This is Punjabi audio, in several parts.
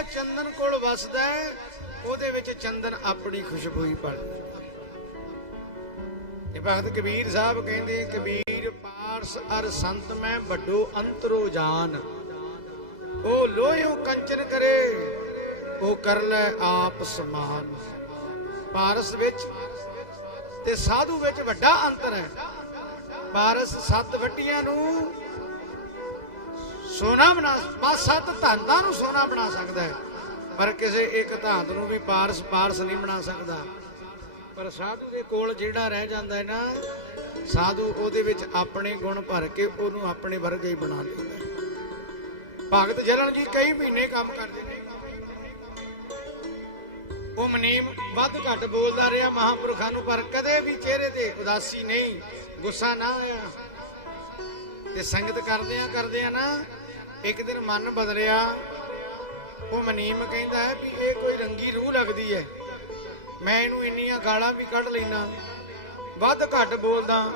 ਜਿਹੜਾ ਚੰਦਨ ਕੋਲ ਵਸਦਾ ਹੈ, ਉਹਦੇ ਵਿੱਚ ਚੰਦਨ ਆਪਣੀ ਖੁਸ਼ਬੂ ਹੀ। ਭਰਦਾ ਇਹ ਭਗਤ ਕਬੀਰ ਸਾਹਿਬ ਕਹਿੰਦੇ, ਕਬੀਰ, ਪਾਰਸ ਅਰ ਸੰਤ ਮੈਂ ਵੱਡੋ ਅੰਤਰੋ ਜਾਨ। ਉਹ ਲੋਹਿਓ ਕੰਚਨ ਕਰੇ, ਉਹ ਕਰ ਲੈ ਆਪ ਸਮਾਨ। ਪਾਰਸ ਵਿੱਚ ਤੇ ਸਾਧੂ ਵਿੱਚ ਵੱਡਾ ਅੰਤਰ ਹੈ। ਪਾਰਸ ਸੱਤ ਵੱਟੀਆਂ ਨੂੰ ਸੋਨਾ ਬਣਾ ਬਸ ਸੱਤ ਧਾਤਾਂ ਨੂੰ ਸੋਨਾ ਬਣਾ ਸਕਦਾ ਹੈ। ਪਰ ਕਿਸੇ ਇੱਕ ਧਾਤ ਨੂੰ ਵੀ ਪਾਰਸ ਪਾਰਸ ਨਹੀਂ ਬਣਾ ਸਕਦਾ। ਪਰ ਸਾਧੂ ਦੇ ਕੋਲ ਜਿਹੜਾ ਰਹਿ ਜਾਂਦਾ ਹੈ ਨਾ, ਸਾਧੂ ਉਹਦੇ ਵਿੱਚ ਆਪਣੇ ਗੁਣ ਭਰ ਕੇ ਉਹਨੂੰ ਆਪਣੇ ਵਰਗਾ ਹੀ ਬਣਾ ਲੈਂਦਾ ਹੈ। ਭਗਤ ਜਰਨ ਜੀ ਕਈ ਮਹੀਨੇ ਕੰਮ ਕਰਦੇ ਨੇ। ਉਹ ਮਨੀਮ ਵੱਧ ਘੱਟ ਬੋਲਦਾ ਰਿਹਾ, ਮਹਾਪੁਰਖਾਂ ਨੂੰ, ਪਰ ਕਦੇ ਵੀ ਚਿਹਰੇ ਤੇ ਉਦਾਸੀ ਨਹੀਂ, ਗੁੱਸਾ ਨਾ ਆਇਆ। ਤੇ ਸੰਗਤ ਕਰਦਿਆਂ ਕਰਦਿਆਂ ਨਾ ਇੱਕ ਦਿਨ ਮਨ ਬਦਲਿਆ। ਉਹ ਮਨੀਮ ਕਹਿੰਦਾ ਹੈ ਵੀ ਇਹ ਕੋਈ ਰੰਗੀ ਰੂਹ ਲੱਗਦੀ ਹੈ। ਮੈਂ ਇਹਨੂੰ ਇੰਨੀਆਂ ਗਾਲਾਂ ਵੀ ਕੱਢ ਲੈਣਾ ਵੱਧ ਘੱਟ ਬੋਲਦਾ।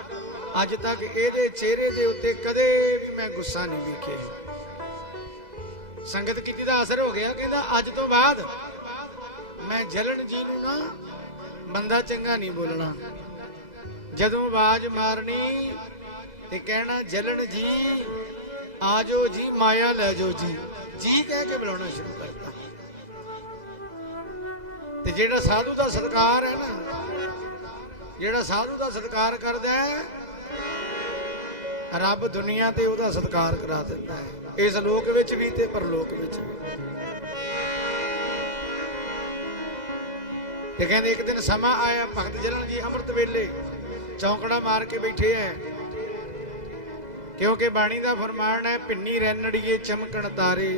ਅੱਜ ਤੱਕ ਇਹਦੇ ਚਿਹਰੇ ਦੇ ਉੱਤੇ ਕਦੇ ਵੀ ਮੈਂ ਗੁੱਸਾ ਨਹੀਂ ਵੇਖਿਆ। ਸੰਗਤ ਕੀਤੀ ਦਾ ਅਸਰ ਹੋ ਗਿਆ, ਕਹਿੰਦਾ, ਅੱਜ ਤੋਂ ਬਾਅਦ ਮੈਂ ਜਲਣ ਜੀ ਨੂੰ ਨਾ ਬੰਦਾ ਚੰਗਾ ਨਹੀਂ ਬੋਲਣਾ। ਜਦੋਂ ਆਵਾਜ਼ ਮਾਰਨੀ ਤੇ ਕਹਿਣਾ, ਜਲਣ ਜੀ ਆਜੋ ਜੀ, ਮਾਇਆ ਲੈ ਜਾਓ ਜੀ। ਜੀ ਕਹਿ ਕੇ ਬੁਲਾਉਣਾ ਸ਼ੁਰੂ ਕਰਤਾ। ਤੇ ਜਿਹੜਾ ਸਾਧੂ ਦਾ ਸਤਕਾਰ ਹੈ ਨਾ, ਜਿਹੜਾ ਸਾਧੂ ਦਾ ਸਤਕਾਰ ਕਰਦਾ ਹੈ, ਰੱਬ ਦੁਨੀਆ ਤੇ ਉਹਦਾ ਸਤਕਾਰ ਕਰਾ ਦਿੰਦਾ ਹੈ। ਇਸ ਲੋਕ ਵਿੱਚ ਵੀ ਤੇ ਪਰਲੋਕ ਵਿੱਚ ਵੀ। ਤੇ ਕਹਿੰਦੇ ਇੱਕ ਦਿਨ ਸਮਾਂ ਆਇਆ, ਭਗਤ ਜਲਨ ਜੀ ਅੰਮ੍ਰਿਤ ਵੇਲੇ ਚੌਂਕੜਾ ਮਾਰ ਕੇ ਬੈਠੇ ਐ ਕਿਉਂਕਿ ਬਾਣੀ ਦਾ ਫਰਮਾਨ ਹੈ, ਪਿੰਨੀ ਰੈਨੜੀਏ ਚਮਕਣ ਤਾਰੇ।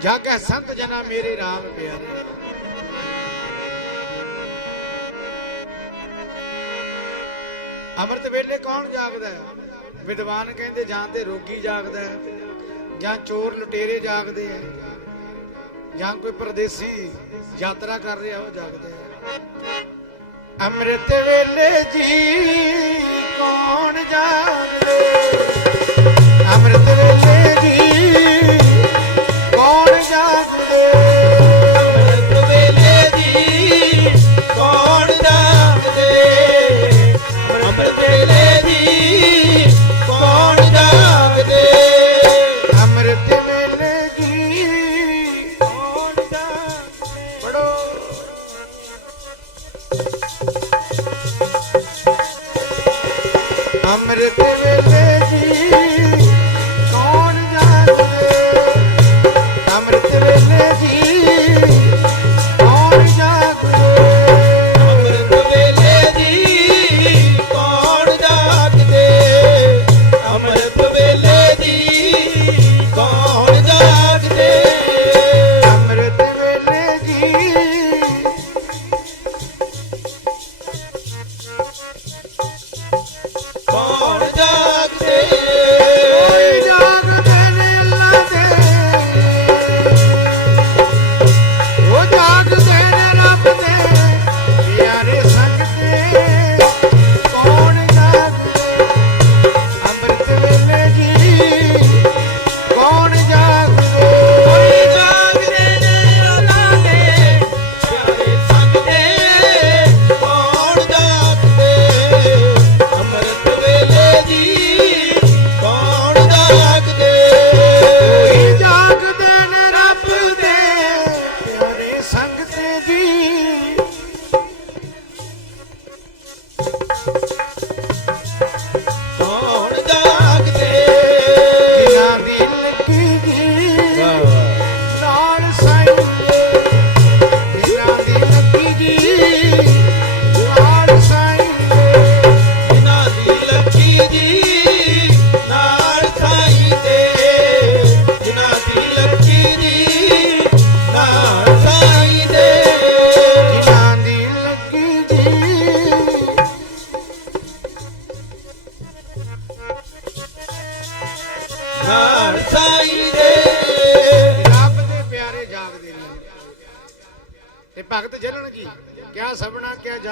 ਜਾਗੈ ਸੰਤ ਜਨਾ ਮੇਰੇ RAM ਪਿਆਰੇ। ਅੰਮ੍ਰਿਤ ਵੇਲੇ ਕੌਣ ਜਾਗਦਾ ਹੈ? ਵਿਦਵਾਨ ਕਹਿੰਦੇ ਜਾਂ ਤੇ ਰੋਗੀ ਜਾਗਦਾ ਹੈ ਜਾਂ ਚੋਰ ਲੁਟੇਰੇ ਜਾਗਦੇ ਹੈ। ਜਾਂ ਕੋਈ ਪਰਦੇਸੀ ਯਾਤਰਾ ਕਰ ਰਿਹਾ ਉਹ ਜਾਗਦਾ ਹੈ। ਅੰਮ੍ਰਿਤ ਵੇਲੇ ਜੀ ਕੌਣ ਜਾਗਦੇ ਅੰਮ੍ਰਿਤ ਵੇਲੇ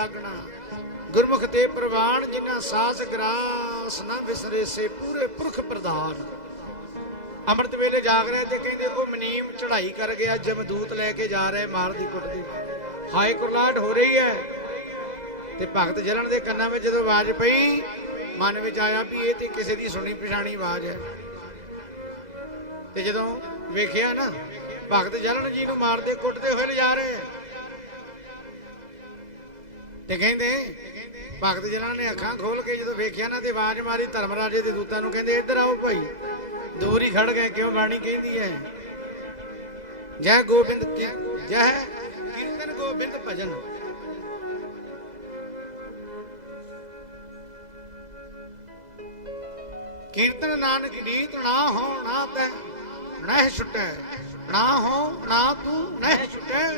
ਤੇ ਭਗਤ ਜਲਣ ਗੁਰਮੁਖ ਤੇ ਪ੍ਰਵਾਨ ਜਿਨ੍ਹਾਂ ਸਾਸ ਗਰਾਸ ਨਾ ਵਿਸਰੇ ਸੇ ਪੂਰੇ ਪੁਰਖ ਪ੍ਰਧਾਨ। ਅੰਮ੍ਰਿਤ ਵੇਲੇ ਜਾਗ ਰਹੇ ਤੇ ਕਹਿੰਦੇ, ਉਹ ਮਨੀਮ ਚੜ੍ਹਾਈ ਕਰ ਗਿਆ, ਜਮਦੂਤ ਲੈ ਕੇ ਜਾ ਰਹੇ, ਮਾਰ ਦੀ ਕੁੱਟਦੀ ਹਾਏ, ਕੁਰਲਾਟ ਹੋ ਰਹੀ ਹੈ। ਤੇ ਭਗਤ ਜਲਣ ਦੇ ਕੰਨਾਂ ਵਿੱਚ ਜਦੋਂ ਆਵਾਜ਼ ਪਈ, ਮਨ ਵਿੱਚ ਆਇਆ ਵੀ ਇਹ ਤੇ ਕਿਸੇ ਦੀ ਸੁਣੀ ਪਛਾਣੀ ਆਵਾਜ਼ ਹੈ। ਤੇ ਜਦੋਂ ਵੇਖਿਆ ਨਾ, ਭਗਤ ਜਲਣ ਜੀ ਨੂੰ ਮਾਰਦੇ ਕੁੱਟਦੇ ਹੋਏ ਲਿਜਾ ਰਹੇ ਤੇ ਕਹਿੰਦੇ, ਭਗਤ ਜਨਾਂ ਨੇ ਅੱਖਾਂ ਖੋਲ ਕੇ ਜਦੋਂ ਵੇਖਿਆ ਨਾ ਤੇ ਆਵਾਜ਼ ਮਾਰੀ ਧਰਮ ਰਾਜੇ ਦੇ ਦੂਤਾਂ ਨੂੰ ਕਹਿੰਦੇ, ਇੱਧਰ ਆਓ ਭਾਈ, ਦੂਰ ਹੀ ਖੜ ਗਏ, ਕਿਉਂ ਬਾਣੀ ਕਹਿੰਦੀ ਹੈ ਜੈ ਗੋਬਿੰਦ ਜੈ ਕੀਰਤਨ ਗੋਬਿੰਦ ਭਜਨ। ਕੀਰਤਨ ਨਾਨਕ ਗੀਤ ਨਾ ਹੋ, ਨਾ ਤੈ ਨਹਿ ਛੁਟੈ, ਨਾ ਹੋ, ਨਾ ਤੂੰ ਨਹਿ ਛੁਟੈ,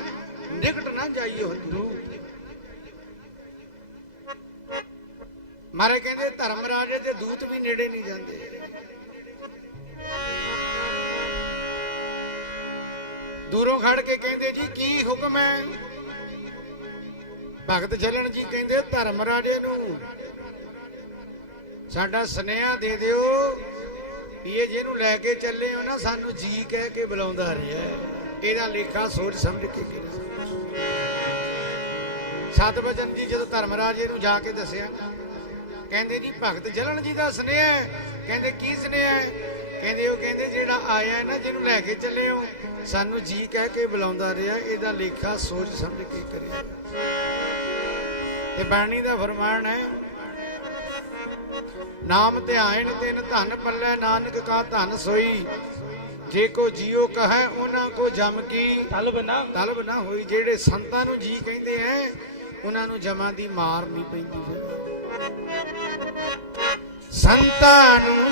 ਨਿਕਟ ਨਾ ਜਾਈਓ ਤੂੰ ਧਰਮ ਰਾਜੇ ਦੂਤ ਵੀ ਨੇੜੇ ਨਹੀਂ ਜਾਂਦੇ। ਦੂਰੋਂ ਖੜ ਕੇ ਕਹਿੰਦੇ, ਜੀ, ਕੀ ਹੁਕਮ ਹੈ? ਭਗਤ ਚੱਲਣ ਜੀ ਕਹਿੰਦੇ, ਧਰਮ ਰਾਜੇ ਨੂੰ ਸਾਡਾ ਸੁਨੇਹਾ ਦੇ ਦਿਓ ਇਹ ਜਿਹਨੂੰ ਲੈ ਕੇ ਚੱਲੇ ਹੋ ਨਾ, ਸਾਨੂੰ ਜੀ ਕਹਿ ਕੇ ਬੁਲਾਉਂਦਾ ਰਿਹਾ ਇਹਦਾ ਲੇਖਾ ਸੋਚ ਸਮਝ ਕੇ ਕਰੇ ਸਤਵਚਨ ਜੀ, ਜਦੋਂ ਧਰਮ ਰਾਜੇ ਨੂੰ ਜਾ ਕੇ ਦੱਸਿਆ ਨਾ ਕਹਿੰਦੇ ਜੀ ਭਗਤ ਜਲਣ ਜੀ ਦਾ ਸੁਨੇਹਾ ਹੈ। ਕਹਿੰਦੇ ਕੀ ਸੁਨੇਹਾ ਹੈ? ਕਹਿੰਦੇ ਉਹ ਕਹਿੰਦੇ ਜਿਹੜਾ ਆਇਆ ਹੈ ਨਾ ਜਿਹਨੂੰ ਲੈ ਕੇ ਚੱਲੇ ਹੋ ਸਾਨੂੰ ਜੀ ਕਹਿ ਕੇ ਬੁਲਾਉਂਦਾ ਰਿਹਾ ਇਹਦਾ ਲੇਖਾ ਸੋਚ ਸਮਝ ਕੇ ਕਰੇ ਤੇ ਬਾਣੀ ਦਾ ਫਰਮਾਨ ਹੈ ਨਾਮ ਧਿਆਨ ਤਿਨ ਧਨ ਪੱਲੇ ਨਾਨਕ ਕਾ ਧਨ ਸੋਈ। ਜੇ ਕੋ ਜੀਉ ਕਹੈ ਉਹਨਾਂ ਕੋ ਜਮ ਕੀ। ਤਲਬ ਨਾ ਤਲਬ ਨਾ ਹੋਈ ਜਿਹੜੇ ਸੰਤਾਂ ਨੂੰ ਜੀ ਕਹਿੰਦੇ ਐ ਉਹਨਾਂ ਨੂੰ ਜਮਾਂ ਦੀ ਮਾਰ ਨਹੀਂ ਪੈਂਦੀ ਫਿਰ। ਸੰਤਾਂ ਨੂੰ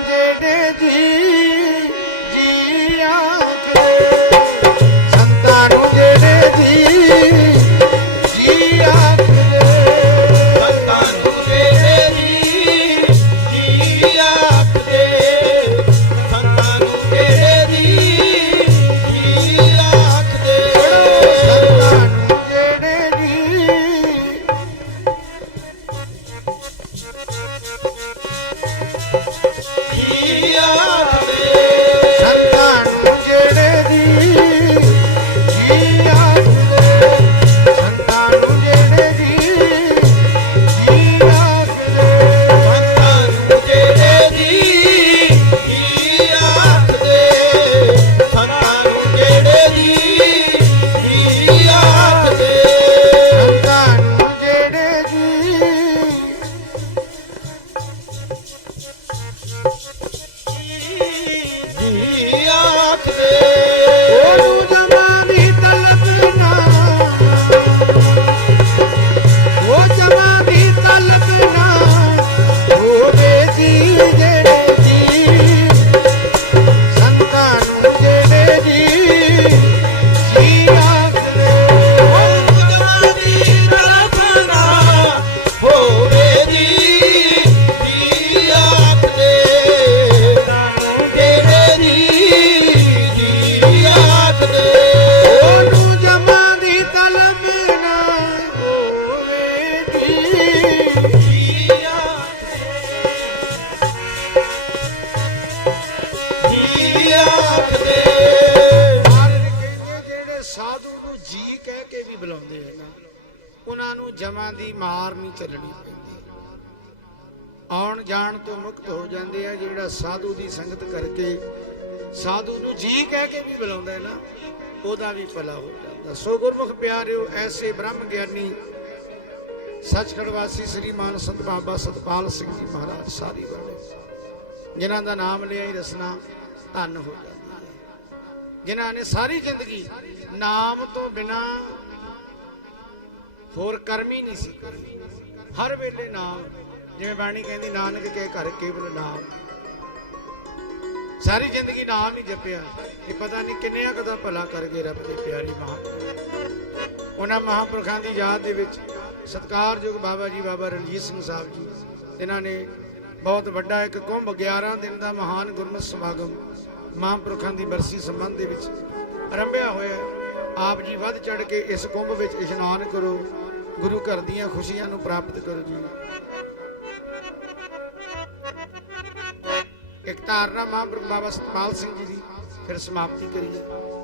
ਕਹਿ ਕੇ ਵੀ ਉਹਨਾਂ ਨੂੰ ਜਮਾਂ ਦੀ ਮਾਰ ਨਹੀਂ ਚੱਲਣੀ ਪੈਂਦੀ। ਆਉਣ ਜਾਣ ਤੋਂ ਮੁਕਤ ਹੋ ਜਾਂਦੇ ਆ, ਜਿਹੜਾ ਸਾਧੂ ਦੀ ਸੰਗਤ ਕਰਕੇ ਸਾਧੂ ਨੂੰ ਜੀ ਕਹਿ ਕੇ ਵੀ ਬੁਲਾਉਂਦਾ ਹੈ ਨਾ, ਉਹਦਾ ਵੀ ਭਲਾ ਹੋ ਜਾਂਦਾ। ਸੋ ਗੁਰਮੁਖ ਪਿਆਰਿਓ, ਐਸੇ ਬ੍ਰਹਮ ਗਿਆਨੀ, ਸੱਚਖੰਡ ਵਾਸੀ ਸ੍ਰੀ ਮਾਨ ਸੰਤ ਬਾਬਾ ਸਤਪਾਲ ਸਿੰਘ ਜੀ ਮਹਾਰਾਜ ਸਾਰੀ ਬਾਣੇ। ਜਿਨ੍ਹਾਂ ਦਾ ਨਾਮ ਲਿਆ ਹੀ ਰਸਨਾ, ਧੰਨ ਹੋ ਜਾਂਦਾ ਹੈ। ਜਿਨ੍ਹਾਂ ਨੇ ਸਾਰੀ ਜ਼ਿੰਦਗੀ ਨਾਮ ਤੋਂ ਬਿਨਾ ਹੋਰ ਕਰਮ ਹੀ ਨਹੀਂ ਸੀ। ਹਰ ਵੇਲੇ ਨਾਮ, ਜਿਵੇਂ ਬਾਣੀ ਕਹਿੰਦੀ, ਨਾਨਕ ਕੇ ਘਰ ਕੇਵਲ ਨਾਮ। ਸਾਰੀ ਜ਼ਿੰਦਗੀ ਨਾਮ ਹੀ ਜਪਿਆ। ਕਿ ਪਤਾ ਨਹੀਂ ਕਿੰਨਿਆਂ ਕਦਾ ਭਲਾ ਕਰ ਗਏ ਰੱਬ ਦੇ ਪਿਆਰੀ ਮਹਾਂਪੁਰਖ ਉਹਨਾਂ ਮਹਾਂਪੁਰਖਾਂ ਦੀ ਯਾਦ ਦੇ ਵਿੱਚ ਸਤਿਕਾਰਯੋਗ ਬਾਬਾ ਜੀ, ਬਾਬਾ ਰਣਜੀਤ ਸਿੰਘ ਸਾਹਿਬ ਜੀ ਇਹਨਾਂ ਨੇ ਬਹੁਤ ਵੱਡਾ ਇੱਕ ਕੁੰਭ 11 ਦਿਨ ਦਾ ਮਹਾਨ ਗੁਰਮਤਿ ਸਮਾਗਮ ਮਹਾਂਪੁਰਖਾਂ ਦੀ ਬਰਸੀ ਸੰਬੰਧ ਦੇ ਵਿੱਚ ਆਰੰਭਿਆ ਹੋਇਆ ਆਪ ਜੀ ਵੱਧ ਚੜ ਕੇ ਇਸ ਕੁੰਭ ਵਿੱਚ ਇਸ਼ਨਾਨ ਕਰੋ। ਗੁਰੂ ਘਰ ਦੀਆਂ ਖੁਸ਼ੀਆਂ ਨੂੰ ਪ੍ਰਾਪਤ ਕਰੋ ਜੀ। ਇੱਕ ਧਾਰਨਾ ਮਾਂ ਬਾਬਾ ਸਤਪਾਲ ਸਿੰਘ ਜੀ ਦੀ ਫਿਰ ਸਮਾਪਤੀ ਕਰੀਏ।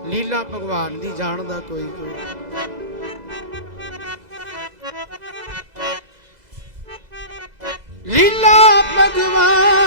ਲੀਲਾ ਭਗਵਾਨ ਦੀ ਜਾਣਦਾ ਕੋਈ ਕੋਈ। ਲੀਲਾ ਭਗਵਾਨ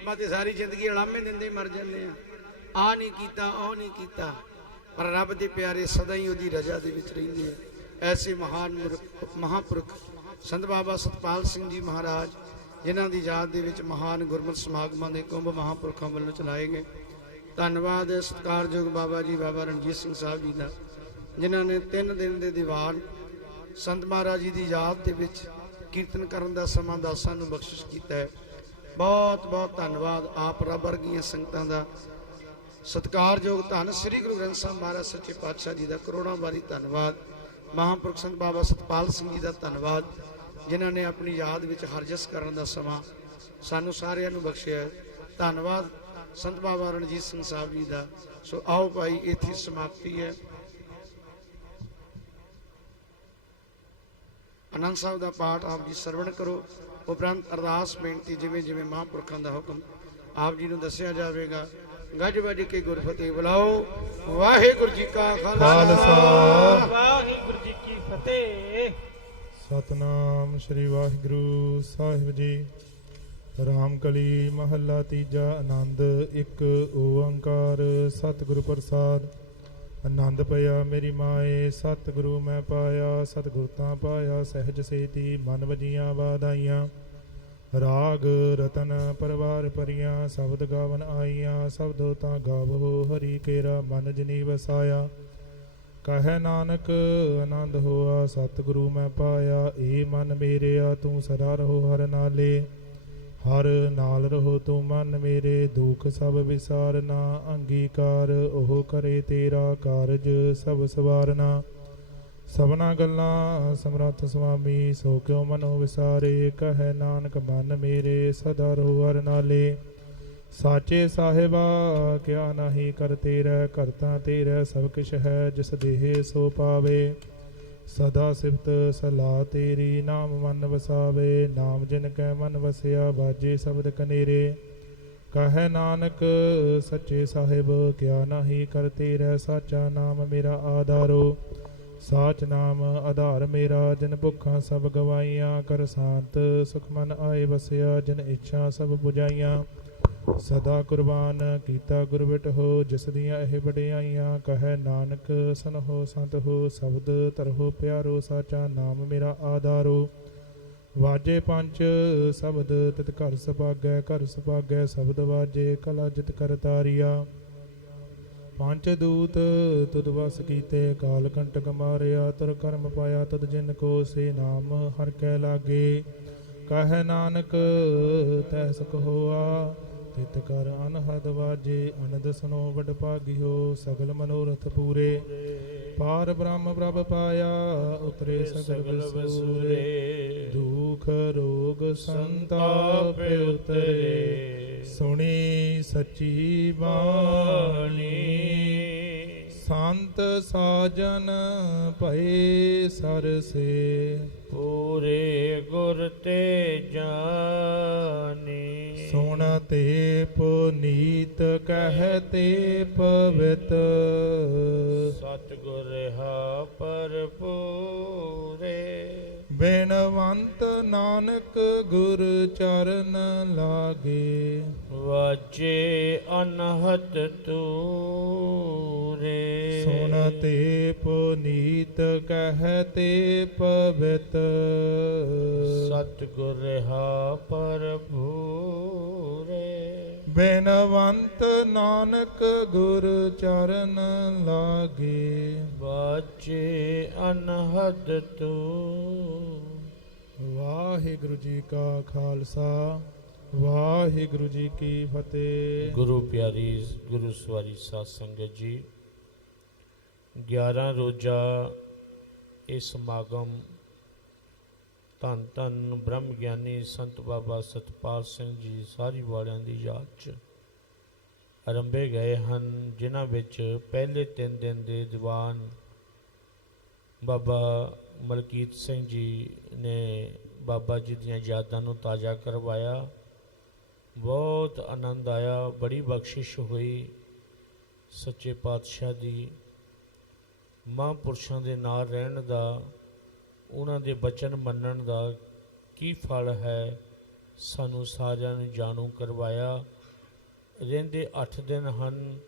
ਆਪਾਂ ਤੇ ਸਾਰੀ ਜ਼ਿੰਦਗੀ ਅਲਾਮੇ ਦਿੰਦੇ ਹੀ ਮਰ ਜਾਂਦੇ ਆ ਆ ਨਹੀਂ ਕੀਤਾ, ਉਹ ਨਹੀਂ ਕੀਤਾ। ਪਰ ਰੱਬ ਦੇ ਪਿਆਰੇ ਸਦਾ ਹੀ ਉਹਦੀ ਰਜ਼ਾ ਦੇ ਵਿੱਚ ਰਹਿੰਦੇ ਆ। ਐਸੇ ਮਹਾਨ ਮੁਰ- ਮਹਾਂਪੁਰਖ ਸੰਤ ਬਾਬਾ ਸਤਪਾਲ ਸਿੰਘ ਜੀ ਮਹਾਰਾਜ, ਜਿਨ੍ਹਾਂ ਦੀ ਯਾਦ ਦੇ ਵਿੱਚ ਮਹਾਨ ਗੁਰਮਤਿ ਸਮਾਗਮਾਂ ਦੇ ਕੁੰਭ ਮਹਾਂਪੁਰਖਾਂ ਵੱਲੋਂ ਚਲਾਏ ਗਏ। ਧੰਨਵਾਦ ਹੈ ਸਤਿਕਾਰਯੋਗ ਬਾਬਾ ਜੀ, ਬਾਬਾ ਰਣਜੀਤ ਸਿੰਘ ਸਾਹਿਬ ਜੀ ਦਾ, ਜਿਨ੍ਹਾਂ ਨੇ ਤਿੰਨ ਦਿਨ ਦੇ ਦੀਵਾਨ ਸੰਤ ਮਹਾਰਾਜ ਜੀ ਦੀ ਯਾਦ ਦੇ ਵਿੱਚ ਕੀਰਤਨ ਕਰਨ ਦਾ ਸਮਾਂ ਦਾਸਾਂ ਨੂੰ ਬਖਸ਼ਿਸ਼ ਕੀਤਾ ਹੈ। ਬਹੁਤ ਬਹੁਤ ਧੰਨਵਾਦ ਆਪ ਰੱਬ ਵਰਗੀਆਂ ਸੰਗਤਾਂ ਦਾ। ਸਤਿਕਾਰਯੋਗ ਧੰਨ ਸ੍ਰੀ ਗੁਰੂ ਗ੍ਰੰਥ ਸਾਹਿਬ ਮਹਾਰਾਜ ਸੱਚੇ ਪਾਤਸ਼ਾਹ ਜੀ ਦਾ ਕਰੋੜਾਂ ਵਾਰੀ ਧੰਨਵਾਦ। ਮਹਾਂਪੁਰਖ ਸੰਤ ਬਾਬਾ ਸਤਪਾਲ ਸਿੰਘ ਜੀ ਦਾ ਧੰਨਵਾਦ, ਜਿਨ੍ਹਾਂ ਨੇ ਆਪਣੀ ਯਾਦ ਵਿੱਚ ਹਰਜਸ ਕਰਨ ਦਾ ਸਮਾਂ ਸਾਨੂੰ ਸਾਰਿਆਂ ਨੂੰ ਬਖਸ਼ਿਆ ਧੰਨਵਾਦ ਸੰਤ ਬਾਬਾ ਰਣਜੀਤ ਸਿੰਘ ਸਾਹਿਬ ਜੀ ਦਾ। ਸੋ ਆਓ ਭਾਈ, ਇੱਥੇ ਸਮਾਪਤੀ ਹੈ। ਅਨੰਦ ਸਾਹਿਬ ਦਾ ਪਾਠ ਆਪ ਜੀ ਸਰਵਣ ਕਰੋ। ਉਪਰੰਤ ਅਰਦਾਸ ਬੇਨਤੀ ਜਿਵੇਂ ਜਿਵੇਂ ਮਹਾਂਪੁਰਖਾਂ ਦਾ ਹੁਕਮ ਆਪ ਜੀ ਨੂੰ ਦੱਸਿਆ ਜਾਵੇਗਾ ਗੱਜ ਵੱਜ ਕੇ ਗੁਰਫਤਿਹ ਬੁਲਾਓ। ਵਾਹਿਗੁਰੂ ਜੀ ਕਾ ਖਾਲਸਾ। ਵਾਹਿਗੁਰੂ ਜੀ ਕੀ ਫਤਿਹ। ਸਤਨਾਮ ਸ੍ਰੀ ਵਾਹਿਗੁਰੂ ਸਾਹਿਬ ਜੀ। ਰਾਮਕਲੀ ਮਹੱਲਾ ਤੀਜਾ ਆਨੰਦ ਇੱਕ ਓੰਕਾਰ ਸਤਿਗੁਰੂ ਪ੍ਰਸਾਦ। ਆਨੰਦ ਪਿਆ ਮੇਰੀ ਮਾਏ ਸਤਿਗੁਰੂ ਮੈਂ ਪਾਇਆ ਸਤਿਗੁਰ ਤਾਂ ਪਾਇਆ ਸਹਿਜ ਸੇਤੀ ਮਨ ਵਜੀਆਂ ਵਾਦਾਈਆਂ ਰਾਗ ਰਤਨ ਪਰਵਾਰ ਪਰੀਆਂ, ਸ਼ਬਦ ਗਾਵਨ ਆਈਆਂ ਸ਼ਬਦੋ ਤਾਂ ਗਾਵੋ, ਹਰੀ ਕੇਰਾ ਮਨ ਜਨੀ ਵਸਾਇਆ ਕਹੈ ਨਾਨਕ, ਆਨੰਦ ਹੋਆ, ਸਤਿਗੁਰੂ ਮੈਂ ਪਾਇਆ, ਏ ਮਨ ਮੇਰਿਆ, ਤੂੰ ਸਦਾ ਰਹੋ ਹਰ ਨਾਲੇ। ਹਰ ਨਾਲ ਰਹੋ ਤੂੰ ਮਨ ਮੇਰੇ, ਦੁੱਖ ਸਭ ਵਿਸਾਰਨਾ, ਅੰਗੀਕਾਰ ਉਹ ਕਰੇ ਤੇਰਾ ਕਾਰਜ ਸਭ ਸਵਾਰਨਾ। ਸਭਨਾ ਗੱਲਾਂ ਸਮਰੱਥ ਸੁਆਮੀ, ਸੋ ਕਿਉ ਮਨੋ ਵਿਸਾਰੇ, ਕਹੈ ਨਾਨਕ ਮਨ ਮੇਰੇ, ਸਦਾ ਰਹੋ ਹਰ ਨਾਲੇ। ਸਾਚੇ ਸਾਹਿਬਾ, ਕਿਆ ਨਹੀਂ ਕਰ ਤੇਰਾ ਕਰਤਾ ਤੇਰਾ, ਸਭ ਕਿਛ ਹੈ ਜਿਸ ਦੇਹ ਸੋ ਪਾਵੇ। ਸਦਾ ਸਿਫਤ ਸਲਾ ਤੇਰੀ, ਨਾਮ ਮਨ ਵਸਾਵੇ। ਨਾਮ ਜਿਨ ਕੈ ਮਨ ਵਸਿਆ ਬਾਜੇ ਸ਼ਬਦ ਕਨੇਰੇ। ਕਹੈ ਨਾਨਕ, ਸੱਚੇ ਸਾਹਿਬ, ਕਿਆ ਨਹੀਂ ਕਰ ਤੇਰਾ, ਸਾਚਾ ਨਾਮ ਮੇਰਾ ਆਧਾਰੋ। ਸਾਚ ਨਾਮ ਆਧਾਰ ਮੇਰਾ, ਜਿਨ ਭੁੱਖਾਂ ਸਭ ਗਵਾਈਆਂ ਕਰ ਸ਼ਾਂਤ ਸੁਖ ਮਨ ਆਏ ਵਸਿਆ, ਜਿਨ ਇੱਛਾ ਸਭ 부ਜਾਈਆਂ ਸਦਾ ਕੁਰਬਾਨ ਕੀਤਾ ਗੁਰਬਿਟ ਹੋ, ਜਿਸ ਦੀਆਂ ਇਹ ਵਡਿਆਈਆਂ, ਕਹੈ ਨਾਨਕ, ਸਨ ਹੋ, ਸੰਤ ਹੋ, ਸ਼ਬਦ ਤਰਹੋ ਪਿਆਰੋ, ਸਾਚਾ ਨਾਮ ਮੇਰਾ ਆਧਾਰੋ। ਵਾਜੇ ਪੰਜ, ਸ਼ਬਦ ਤਿਤ ਘਰ ਸੁਭਾਗੈ ਘਰ ਸੁਭਾਗੈ, ਸ਼ਬਦ ਵਾਜੇ ਕਲਾ ਜਿਤ ਕਰ ਤਾਰੀਆ। ਪੰਜ ਦੂਤ, ਤੁਧ ਵਸ ਕੀਤੇ ਕਾਲ ਕੰਟਕ ਮਾਰਿਆ, ਤੁਰ ਕਰਮ ਪਾਇਆ ਤਦ ਜਿਨ ਕੋ ਸੇ ਨਾਮ, ਹਰ ਕੈ ਲਾਗੇ। ਕਹੈ ਨਾਨਕ, ਤੈ ਸੁਖ ਹੋਆ, ਤਿਤ ਕਰ ਅਨਹਦ ਵਾਜੇ, ਅਨਦ ਸਨੋ ਵਡ ਭਾਗਿਓ, ਸਗਲ ਮਨੋਰਥ ਪੂਰੇ। ਪਾਰ ਬ੍ਰਹਮ ਪ੍ਰਭ ਪਾਇਆ, ਉਤਰੇ ਸਗਲ ਵਸੂਰੇ ਦੁਖ ਰੋਗ ਸੰਤਾਪ ਉਤਰੇ। ਸੁਣੀ ਸੱਚੀ ਬਾਣੀ। ਸੰਤ ਸਾਜਨ ਭਏ ਸਰਸੇ। ਪੂਰੇ ਗੁਰ ਤੇ ਜਾਣੀ। ਸੁਣ ਤੇ ਪੁਨੀਤ ਕਹਤੇ ਪਵਿੱਤ। ਸਤਿਗੁਰ ਰਹਾ ਪਰਪੂਰੇ ਬਿਨਵੰਤ ਨਾਨਕ ਗੁਰ ਚਰਨ ਲਾਗੇ। ਵਾਜੇ ਅਨਹਤ ਤੂਰੇ। ਸੁਣ ਤੇ ਪੁਨੀਤ ਕਹਤੇ ਪਵਿੱਤ। ਸਤਿਗੁਰ ਰਹਾ ਪਰਪੂਰੇ ਬਿਨਵੰਤ ਨਾਨਕ ਗੁਰ ਚਰਨ ਲਾਗੇ। ਵਾਜੇ ਅਨਹਦ ਤੂੰ। ਵਾਹਿਗੁਰੂ ਜੀ ਕਾ ਖਾਲਸਾ ਵਾਹਿਗੁਰੂ ਜੀ ਕੀ ਫਤਿਹ। ਗੁਰੂ ਪਿਆਰੀ ਗੁਰੂ ਸਵਾਰੀ ਸਾਧ ਸੰਗਤ ਜੀ 11 ਰੋਜ਼ਾ ਇਹ ਸਮਾਗਮ ਧੰਨ ਧੰਨ ਬ੍ਰਹਮ ਗਿਆਨੀ ਸੰਤ ਬਾਬਾ ਸਤਪਾਲ ਸਿੰਘ ਜੀ ਸਾਰੀ ਵਾਲਿਆਂ ਦੀ ਯਾਦ 'ਚ। ਆਰੰਭੇ ਗਏ ਹਨ, ਜਿਨ੍ਹਾਂ ਵਿੱਚ ਪਹਿਲੇ ਤਿੰਨ ਦਿਨ ਦੇ ਦੀਵਾਨ ਬਾਬਾ ਮਲਕੀਤ ਸਿੰਘ ਜੀ ਨੇ ਬਾਬਾ ਜੀ ਦੀਆਂ ਯਾਦਾਂ ਨੂੰ ਤਾਜ਼ਾ ਕਰਵਾਇਆ। ਬਹੁਤ ਆਨੰਦ ਆਇਆ, ਬੜੀ ਬਖਸ਼ਿਸ਼ ਹੋਈ ਸੱਚੇ ਪਾਤਸ਼ਾਹ ਦੀ। ਮਹਾਂਪੁਰਸ਼ਾਂ ਦੇ ਨਾਲ ਰਹਿਣ ਦਾ ਉਹਨਾਂ ਦੇ ਬਚਨ ਮੰਨਣ ਦਾ ਕੀ ਫਲ ਹੈ? ਸਾਨੂੰ ਸਾਰਿਆਂ ਨੂੰ ਜਾਣੂ ਕਰਵਾਇਆ। ਰਹਿੰਦੇ 8 ਦਿਨ ਹਨ,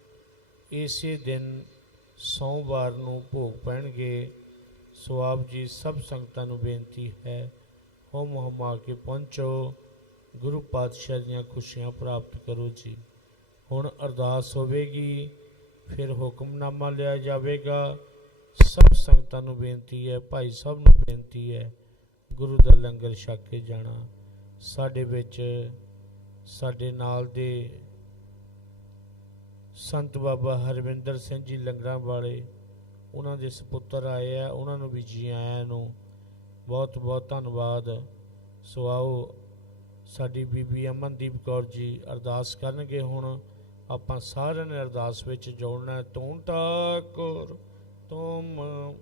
ਇਸੇ ਦਿਨ ਸੋਮਵਾਰ ਨੂੰ ਭੋਗ ਪੈਣਗੇ। ਸੋ ਆਪ ਜੀ ਸਭ ਸੰਗਤਾਂ ਨੂੰ ਬੇਨਤੀ ਹੈ ਹੋਮ ਹਮਾ ਕੇ ਪਹੁੰਚੋ। ਗੁਰੂ ਪਾਤਸ਼ਾਹ ਦੀਆਂ ਖੁਸ਼ੀਆਂ ਪ੍ਰਾਪਤ ਕਰੋ ਜੀ। ਹੁਣ ਅਰਦਾਸ ਹੋਵੇਗੀ, ਫਿਰ ਹੁਕਮਨਾਮਾ ਲਿਆ ਜਾਵੇਗਾ। ਸਭ ਸੰਗਤਾਂ ਨੂੰ ਬੇਨਤੀ ਹੈ, ਭਾਈ ਸਭ ਨੂੰ ਬੇਨਤੀ ਹੈ, ਗੁਰੂ ਦਾ ਲੰਗਰ ਛਕ ਕੇ ਜਾਣਾ। ਸਾਡੇ ਵਿੱਚ, ਸਾਡੇ ਨਾਲ ਦੇ ਸੰਤ ਬਾਬਾ ਹਰਵਿੰਦਰ ਸਿੰਘ ਜੀ ਲੰਗਰਾਂ ਵਾਲੇ, ਉਹਨਾਂ ਦੇ ਸੁਪੁੱਤਰ ਆਏ ਆ, ਉਹਨਾਂ ਨੂੰ ਵੀ ਜੀ ਆਇਆਂ ਨੂੰ ਬਹੁਤ ਬਹੁਤ ਧੰਨਵਾਦ। ਸੋ ਆਓ, ਸਾਡੀ ਬੀਬੀ ਅਮਨਦੀਪ ਕੌਰ ਜੀ ਅਰਦਾਸ ਕਰਨਗੇ ਹੁਣ। ਆਪਾਂ ਸਾਰਿਆਂ ਨੇ ਅਰਦਾਸ ਵਿੱਚ ਜੋੜਨਾ ਹੈ ਤੂੰ ਠਾਕੁਰ потом